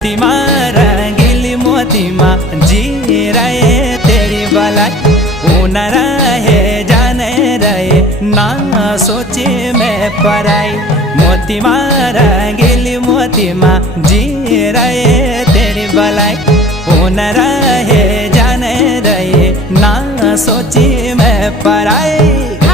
मोतीमा रंगीली मोतीमा जी रहे तेरी भलाई उन रहे जाने रहे ना सोचे मैं पराई। मोतीमा रंगीली मोतीमा जी रहे तेरी भलाई उन रहे जाने रहे ना सोचे मैं पराई।